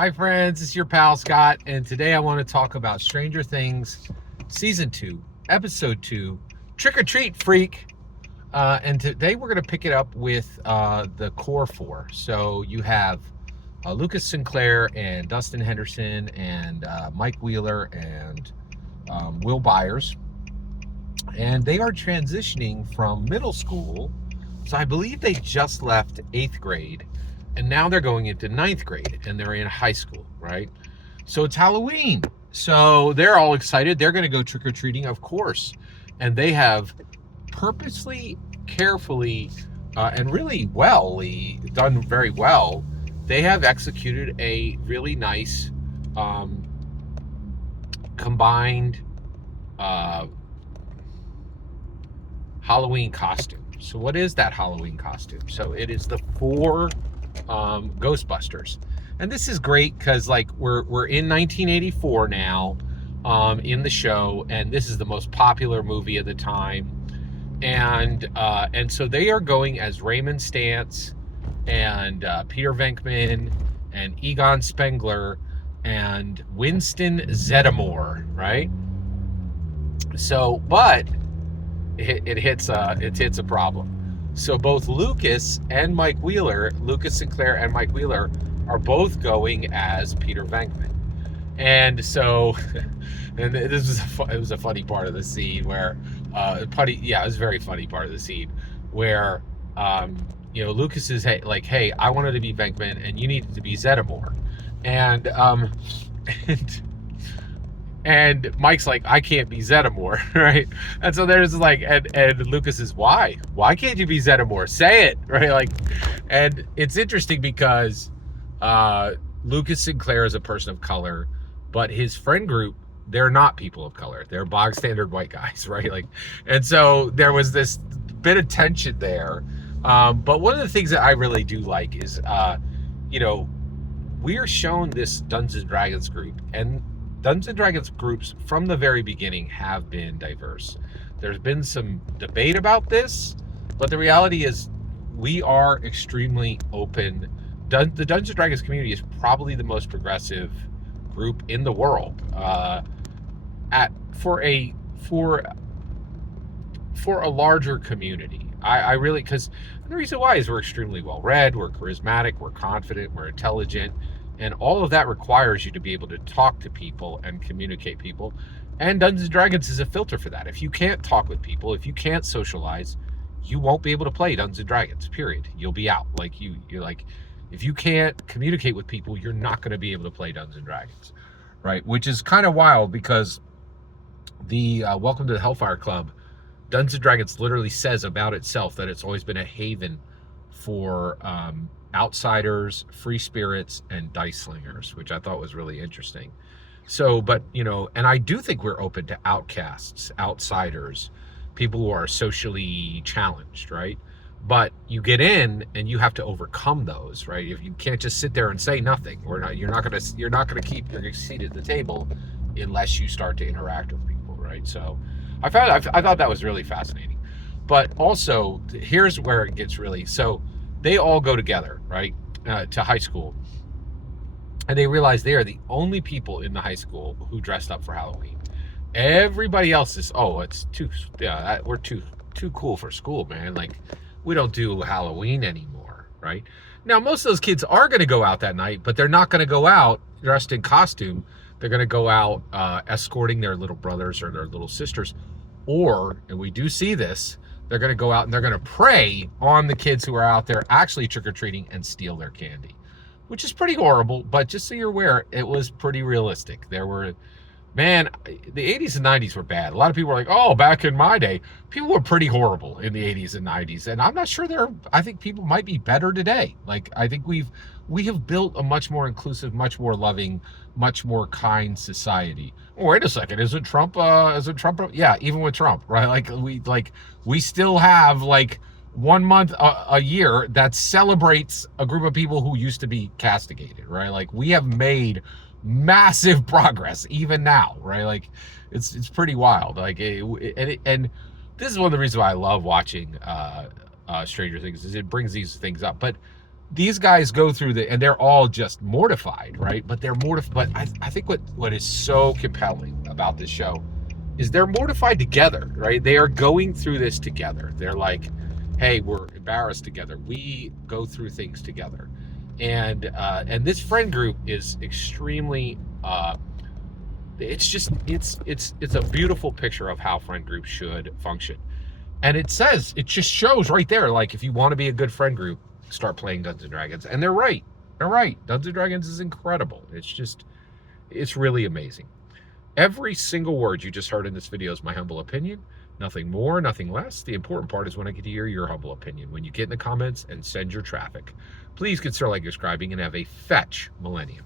Hi friends, it's your pal Scott, and today I want to talk about Stranger Things Season 2, Episode 2, Trick or Treat Freak. And today we're going to pick it up with the core four. So you have Lucas Sinclair and Dustin Henderson and Mike Wheeler and Will Byers. And they are transitioning from middle school. So I believe they just left 8th grade. And now they're going into 9th grade and they're in high school, right? So it's Halloween. So they're all excited. They're going to go trick-or-treating, of course. And they have purposely, carefully, and really done very well. They have executed a really nice combined Halloween costume. So what is that Halloween costume? So it is the 4 Ghostbusters, and this is great because like we're in 1984 now in the show, and this is the most popular movie of the time, and so they are going as Raymond Stantz and Peter Venkman and Egon Spengler and Winston Zeddemore, right? So, but it hits a problem. So both Lucas Sinclair and Mike Wheeler are both going as Peter Venkman. And so, and this was a funny part of the scene where, it was a very funny part of the scene where, Lucas is like, hey, I wanted to be Venkman and you needed to be Zeddemore. And Mike's like, I can't be Zeddemore, right? And so there's like, and Lucas is, why can't you be Zeddemore? Say it, right? Like, and it's interesting because Lucas Sinclair is a person of color, but his friend group, they're not people of color. They're bog standard white guys, right? Like, and so there was this bit of tension there. But one of the things that I really do like is, we are shown this Dungeons & Dragons group, and Dungeons & Dragons groups from the very beginning have been diverse. There's been some debate about this, but the reality is we are extremely open. The Dungeons & Dragons community is probably the most progressive group in the world. For a larger community. I really, because the reason why is we're extremely well read, we're charismatic, we're confident, we're intelligent. And all of that requires you to be able to talk to people and communicate people. And Dungeons & Dragons is a filter for that. If you can't talk with people, if you can't socialize, you won't be able to play Dungeons & Dragons, period. You'll be out. Like you're like, if you can't communicate with people, you're not going to be able to play Dungeons & Dragons, right? Which is kind of wild because the Welcome to the Hellfire Club, Dungeons & Dragons literally says about itself that it's always been a haven for outsiders, free spirits, and dice slingers, which I thought was really interesting. So, but, and I do think we're open to outcasts, outsiders, people who are socially challenged, right? But you get in and you have to overcome those, right? If you can't just sit there and say nothing, you're not gonna keep your seat at the table unless you start to interact with people, right? So I thought that was really fascinating. But also, here's where it gets really, so they all go together, right, to high school. And they realize they are the only people in the high school who dressed up for Halloween. Everybody else is, we're too cool for school, man. Like, we don't do Halloween anymore, right? Now, most of those kids are going to go out that night, but they're not going to go out dressed in costume. They're going to go out escorting their little brothers or their little sisters. Or, and we do see this, they're going to go out and they're going to prey on the kids who are out there actually trick-or-treating and steal their candy, which is pretty horrible. But just so you're aware, it was pretty realistic. There were, man, the 80s and 90s were bad. A lot of people were like, oh, back in my day, people were pretty horrible in the 80s and 90s. And I'm not sure I think people might be better today. Like, I think we have built a much more inclusive, much more loving, much more kind society. Oh, wait a second, isn't Trump? Yeah, even with Trump, right? We still have like 1 month a year that celebrates a group of people who used to be castigated, right? Like, we have made massive progress even now, right? Like, it's pretty wild. Like, and this is one of the reasons why I love watching Stranger Things, is it brings these things up. But these guys go through and they're all just mortified, right? But they're mortified. But I think what is so compelling about this show is they're mortified together, right? They are going through this together. They're like, hey, we're embarrassed together. We go through things together. And this friend group is extremely it's a beautiful picture of how friend groups should function. And it just shows right there, like, if you want to be a good friend group, start playing Dungeons and Dragons. And they're right. Dungeons and Dragons is incredible. It's really amazing. Every single word you just heard in this video is my humble opinion. Nothing more, nothing less. The important part is when I get to hear your humble opinion. When you get in the comments and send your traffic. Please consider liking, subscribing, and have a fetch millennium.